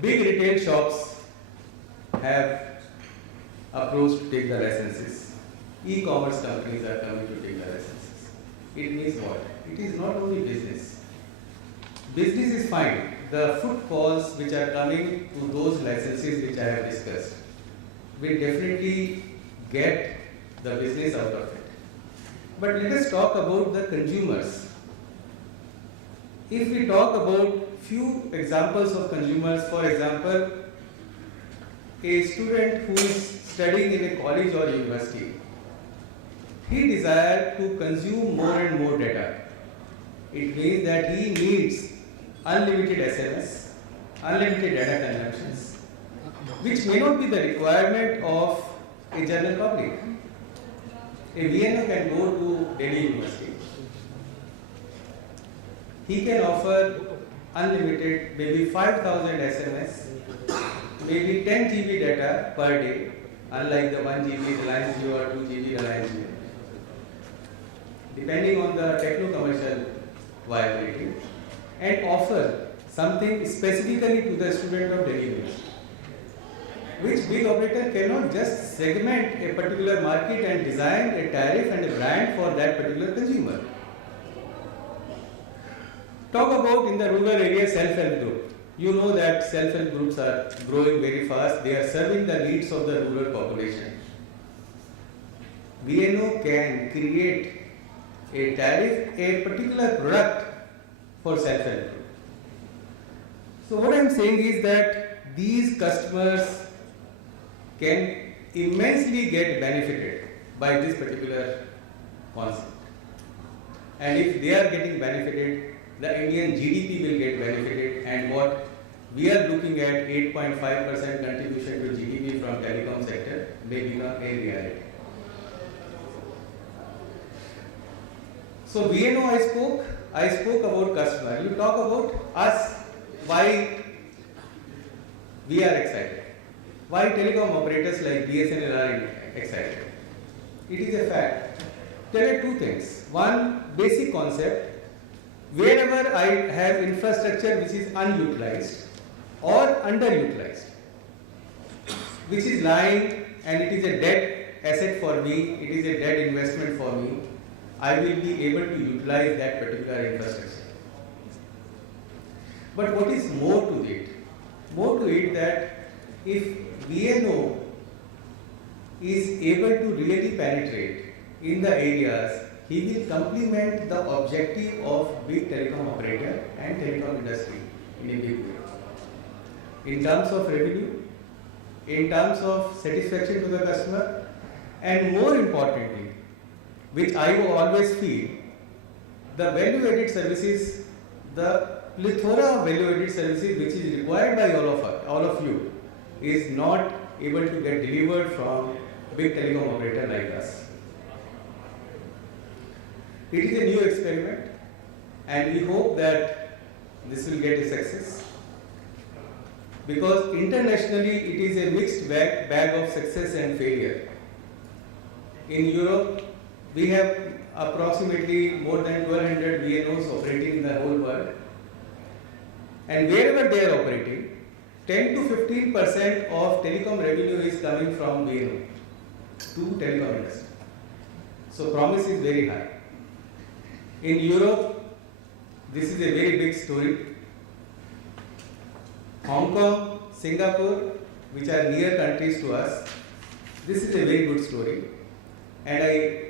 Big retail shops have approached to take the licenses. E-commerce companies are coming to take the licenses. It means what? It is not only business. Business is fine. The footfalls which are coming to those licenses which I have discussed will definitely get the business out of it. But let us talk about the consumers. If we talk about few examples of consumers, for example, a student who is studying in a college or university, he desires to consume more and more data. It means that he needs unlimited SMS, unlimited data consumptions, which may not be the requirement of a general public. A VNO can go to Delhi University. He can offer unlimited, maybe 5,000 SMS, maybe 10 GB data per day, unlike the 1 GB Reliance Jio or 2 GB Reliance Jio, depending on the techno-commercial viability, and offer something specifically to the student of Delhi University, which big operator cannot just segment a particular market and design a tariff and a brand for that particular consumer. Talk about in the rural area self-help group. You know that self-help groups are growing very fast. They are serving the needs of the rural population. VNO can create a tariff, a particular product for self-help group. So what I am saying is that these customers can immensely get benefited by this particular concept. And if they are getting benefited, the Indian GDP will get benefited, and what we are looking at 8.5% contribution to GDP from telecom sector may become a reality. So VNO I spoke about customer. You talk about us, why we are excited. Why telecom operators like BSNL are excited? It is a fact. There are two things. One, basic concept. Wherever I have infrastructure which is unutilized or underutilized, which is lying and it is a dead asset for me, it is a dead investment for me, I will be able to utilize that particular infrastructure. But what is more to it? More to it that if VNO is able to really penetrate in the areas, he will complement the objective of big telecom operator and telecom industry in a big way. In terms of revenue, in terms of satisfaction to the customer, and more importantly, which I will always feel, the value-added services, the plethora of value-added services which is required by all of you, is not able to get delivered from big telecom operator like us. It is a new experiment, and we hope that this will get a success, because internationally it is a mixed bag of success and failure. In Europe, we have approximately more than 1200 VNOs operating in the whole world, and wherever they are operating, 10 to 15% of telecom revenue is coming from VNO to telecom industry. So promise is very high. In Europe, this is a very big story. Hong Kong, Singapore, which are near countries to us, this is a very good story. And I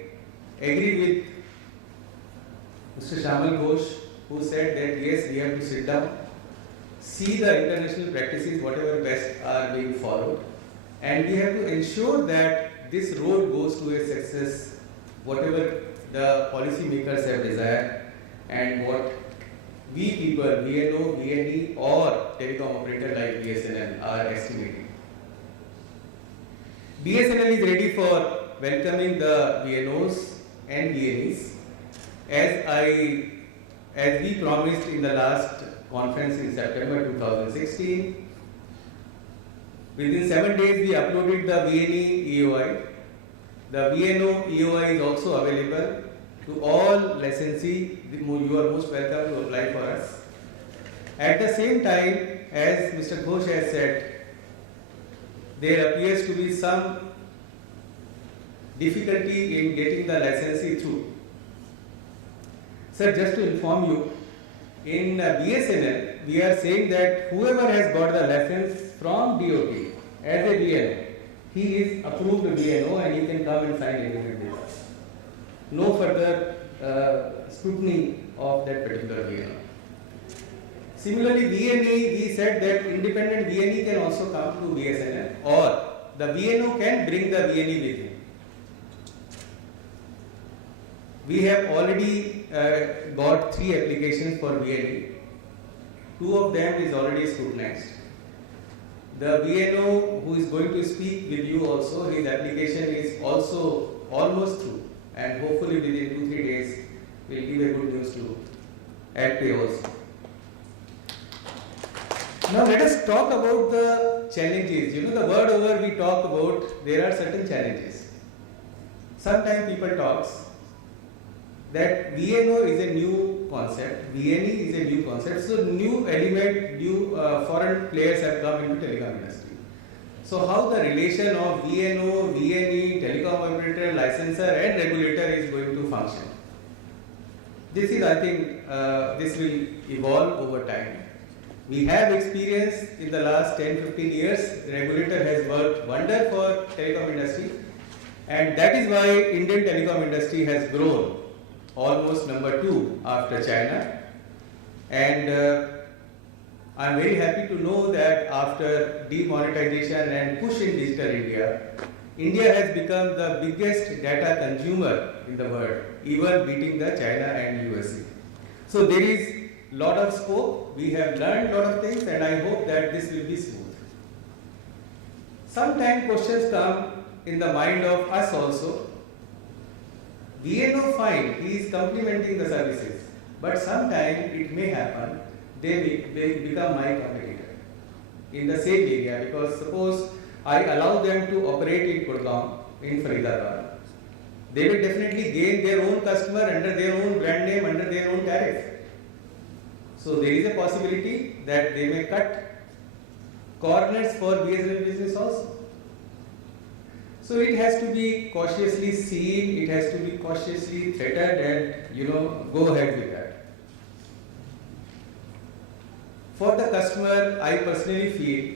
agree with Mr. Shamal Ghosh, who said that yes, we have to sit down, see the international practices, whatever best are being followed, and we have to ensure that this road goes to a success, whatever the policy makers have desired and what we people, VNO, VNE or telecom operator like BSNL are estimating. BSNL is ready for welcoming the VNOs and VNEs as we promised in the last conference in September 2016. Within 7 days we uploaded the VNE EOI. The VNO EOI is also available to all licensee. You are most welcome to apply for us. At the same time, as Mr. Ghosh has said, there appears to be some difficulty in getting the licensee through. Sir, just to inform you, in BSNL, we are saying that whoever has got the license from DOT as a VNO, he is approved VNO and he can come and sign agreement with us. No further scrutiny of that particular VNO. Similarly, VNE, we said that independent VNE can also come to BSNL, or the VNO can bring the VNE with him. We have already got 3 applications for VNE. 2 of them is already scrutinized. The VNO who is going to speak with you also, his application is also almost through, and hopefully within 2-3 days we'll give a good news to AdPay also. Now let us talk about the challenges. You know, the world over we talk about there are certain challenges. Sometimes people talks that VNO is a new concept, VNE is a new concept, so new element, new foreign players have come into telecom industry. So how the relation of VNO, VNE, telecom operator, licensor and regulator is going to function? This is, I think, this will evolve over time. We have experience in the last 10-15 years, the regulator has worked wonder for telecom industry, and that is why Indian telecom industry has grown almost number 2 after China, and I am very happy to know that after demonetization and push in digital India, India has become the biggest data consumer in the world, even beating the China and USA. So there is lot of scope, we have learned lot of things, and I hope that this will be smooth. Sometimes questions come in the mind of us also. VNO fine, he is complementing the services, but sometimes it may happen they become my competitor in the same area, because suppose I allow them to operate in Gurgaon, in Faridabad, they will definitely gain their own customer under their own brand name, under their own tariff. So there is a possibility that they may cut corners for BSNL business also. So it has to be cautiously seen, it has to be cautiously threatened, and go ahead with that. For the customer, I personally feel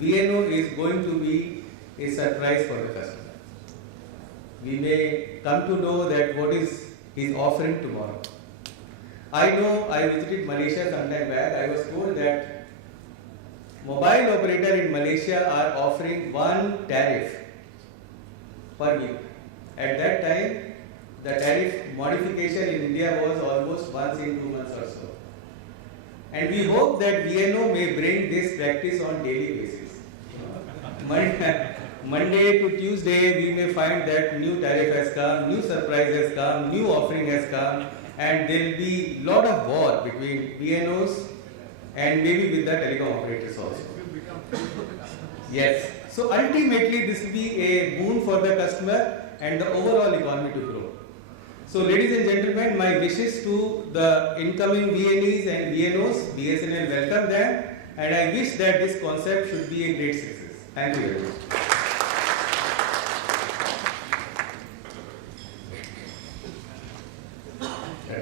VNO is going to be a surprise for the customer. We may come to know that what is his offering tomorrow. I know I visited Malaysia some time back. I was told that mobile operator in Malaysia are offering one tariff per week. At that time, the tariff modification in India was almost once in 2 months or so. And we hope that VNO may bring this practice on daily basis. Monday to Tuesday, we may find that new tariff has come, new surprise has come, new offering has come, and there will be lot of war between VNOs and maybe with the telecom operators also. Yes. So ultimately, this will be a boon for the customer and the overall economy to grow. So ladies and gentlemen, my wishes to the incoming VNEs and VNOs, BSNL welcome them, and I wish that this concept should be a great success. Thank you very much.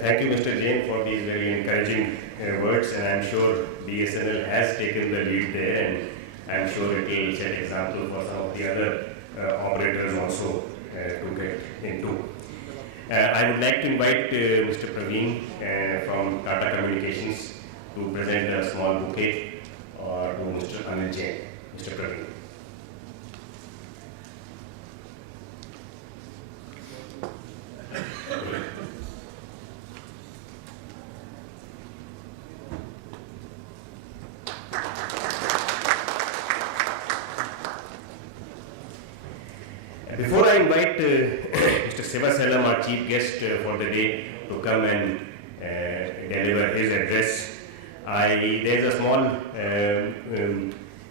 Thank you, Mr. Jain, for these very encouraging words, and I'm sure BSNL has taken the lead there, and I'm sure it will set example for some of the other operators also to get into. I would like to invite Mr. Praveen from Tata Communications to present a small bouquet to Mr. Anil Jain. Mr. Praveen. Before I invite Mr. Sivasalam, our chief guest for the day, to come and deliver his address, there is a small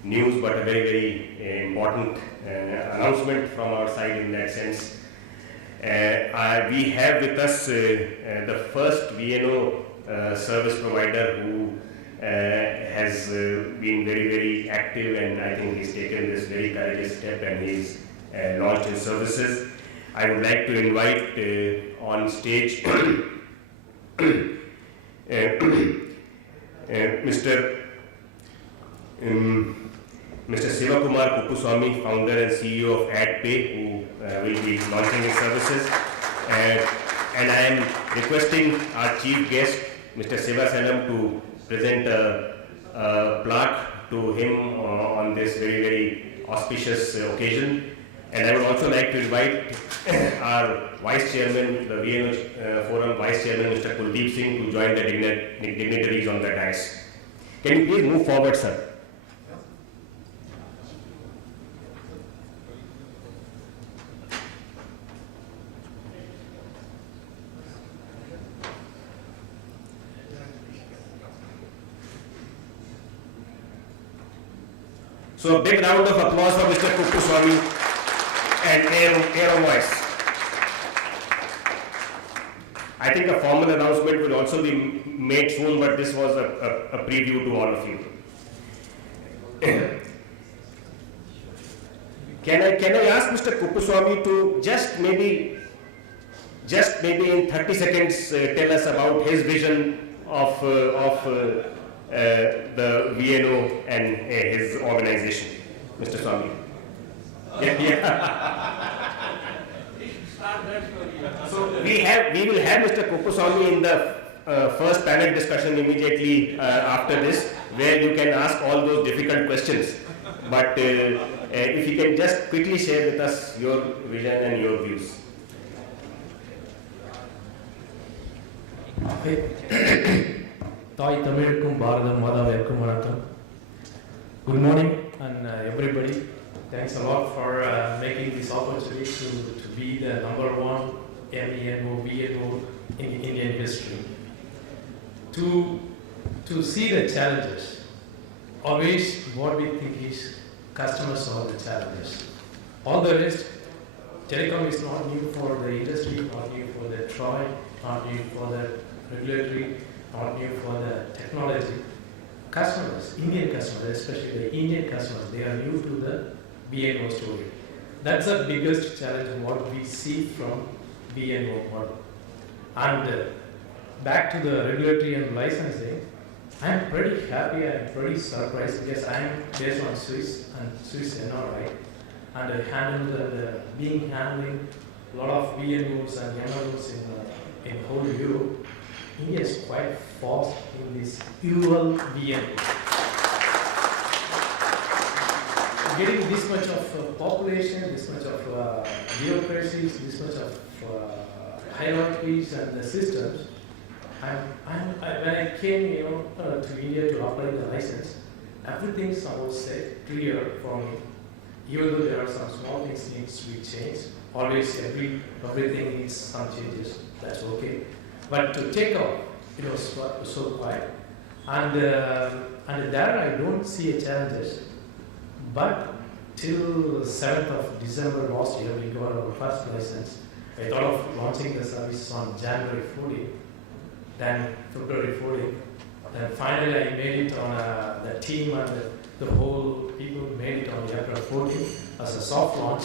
news, but a very, very important announcement from our side in that sense. We have with us the first VNO service provider who has been very, very active, and I think he's taken this very courageous step, and he's launched his services. I would like to invite on stage Mr. Sivakumar Kuppuswamy, founder and CEO of AdPay, who will be launching his services. And I am requesting our chief guest, Mr. Sivasalam, to present a plaque to him on this very, very auspicious occasion. And I would also like to invite our Vice Chairman, the VNO Forum Vice Chairman, Mr. Kuldeep Singh, to join the dignitaries on the dais. Can you please move forward, sir? So a big round of applause for Mr. Kuppuswamy and Aero Voice. I think a formal announcement will also be made soon, but this was a preview to all of you. Can I ask Mr. Kuppuswamy to just maybe in 30 seconds tell us about his vision of the VNO and his organization, Mr. Swamy. So we will have Mr. Kuppuswamy in the first panel discussion immediately after this, where you can ask all those difficult questions. But if you can just quickly share with us your vision and your views. Good morning, and everybody. Thanks a lot for making this opportunity to be the #1 MENO, VNO in Indian history. To see the challenges, always what we think is customers solve the challenges. All the rest, telecom is not new for the industry, not new for the TROI, not new for the regulatory, not new for the technology. Customers, Indian customers, especially the Indian customers, they are new to the VNO story. that's the biggest challenge what we see from VNO model. And back to the regulatory and licensing, I'm pretty happy, I'm pretty surprised because I'm based on Swiss and Swiss NRI, and I handling a lot of VNOs and MNOs in whole Europe. India is quite fast in this dual VNO. Getting this much of population, this much of bureaucracies, this much of hierarchies and the systems. When I came, to India to apply the license, everything was set clear for me. Even though there are some small things needs to be changed, always everything needs some changes. That's okay. But to take off, it was so quiet, and there I don't see a challenges. But till 7th of December last year, we got our first license. I thought of launching the service on January 14th, then February 14th. Then finally I made it on the team and the whole people made it on April 14th as a soft launch.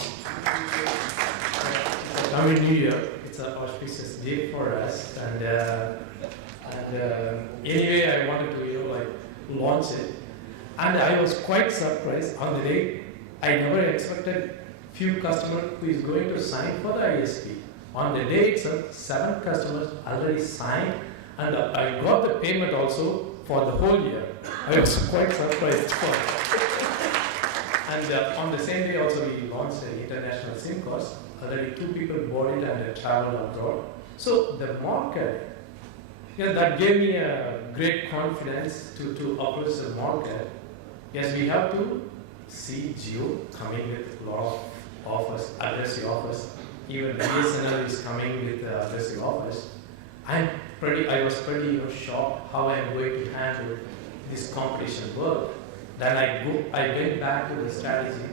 Coming New Year, it's an auspicious day for us. And anyway, I wanted to launch it. And I was quite surprised on the day. I never expected few customers who is going to sign for the ISP. On the day itself, 7 customers already signed, and I got the payment also for the whole year. I was quite surprised. And on the same day also we launched an international SIM card. Already 2 people bought it and traveled abroad. So the market, that gave me a great confidence to approach the market. Yes, we have to see Jio coming with a lot of offers, aggressive offers. Even BSNL is coming with aggressive offers. I was pretty shocked how I'm going to handle this competition world. Then I went back to the strategy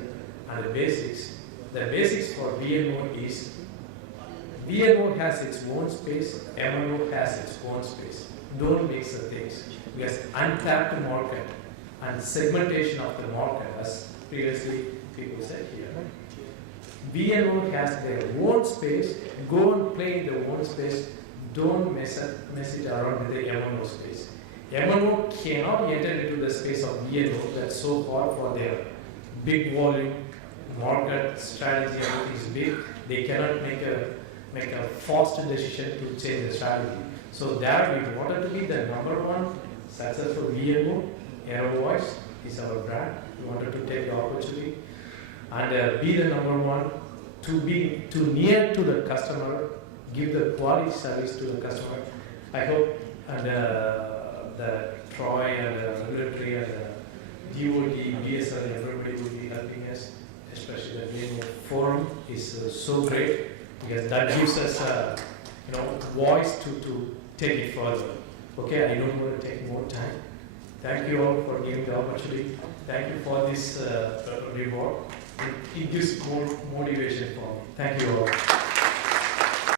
and the basics. The basics for VNO is VNO has its own space, MNO has its own space. Don't mix the things. Because untapped market and segmentation of the market, as previously people said here. VNO has their own space, go and play in their own space, don't mess it around with the MNO space. MNO cannot enter into the space of VNO, that's so hard for their big volume, market strategy, everything is big. They cannot make a fast decision to change the strategy. So there we wanted to be the #1 successful VNO. Aero Voice is our brand. We wanted to take the opportunity and be the #1, to be too near to the customer, give the quality service to the customer. I hope and the Troy and the regulatory and DOD, BSL, everybody will be helping us, especially the VNO forum is so great because that gives us voice to take it further. Okay, I don't want to take more time. Thank you all for giving the opportunity. Thank you for this reward. It gives more motivation for me. Thank you all.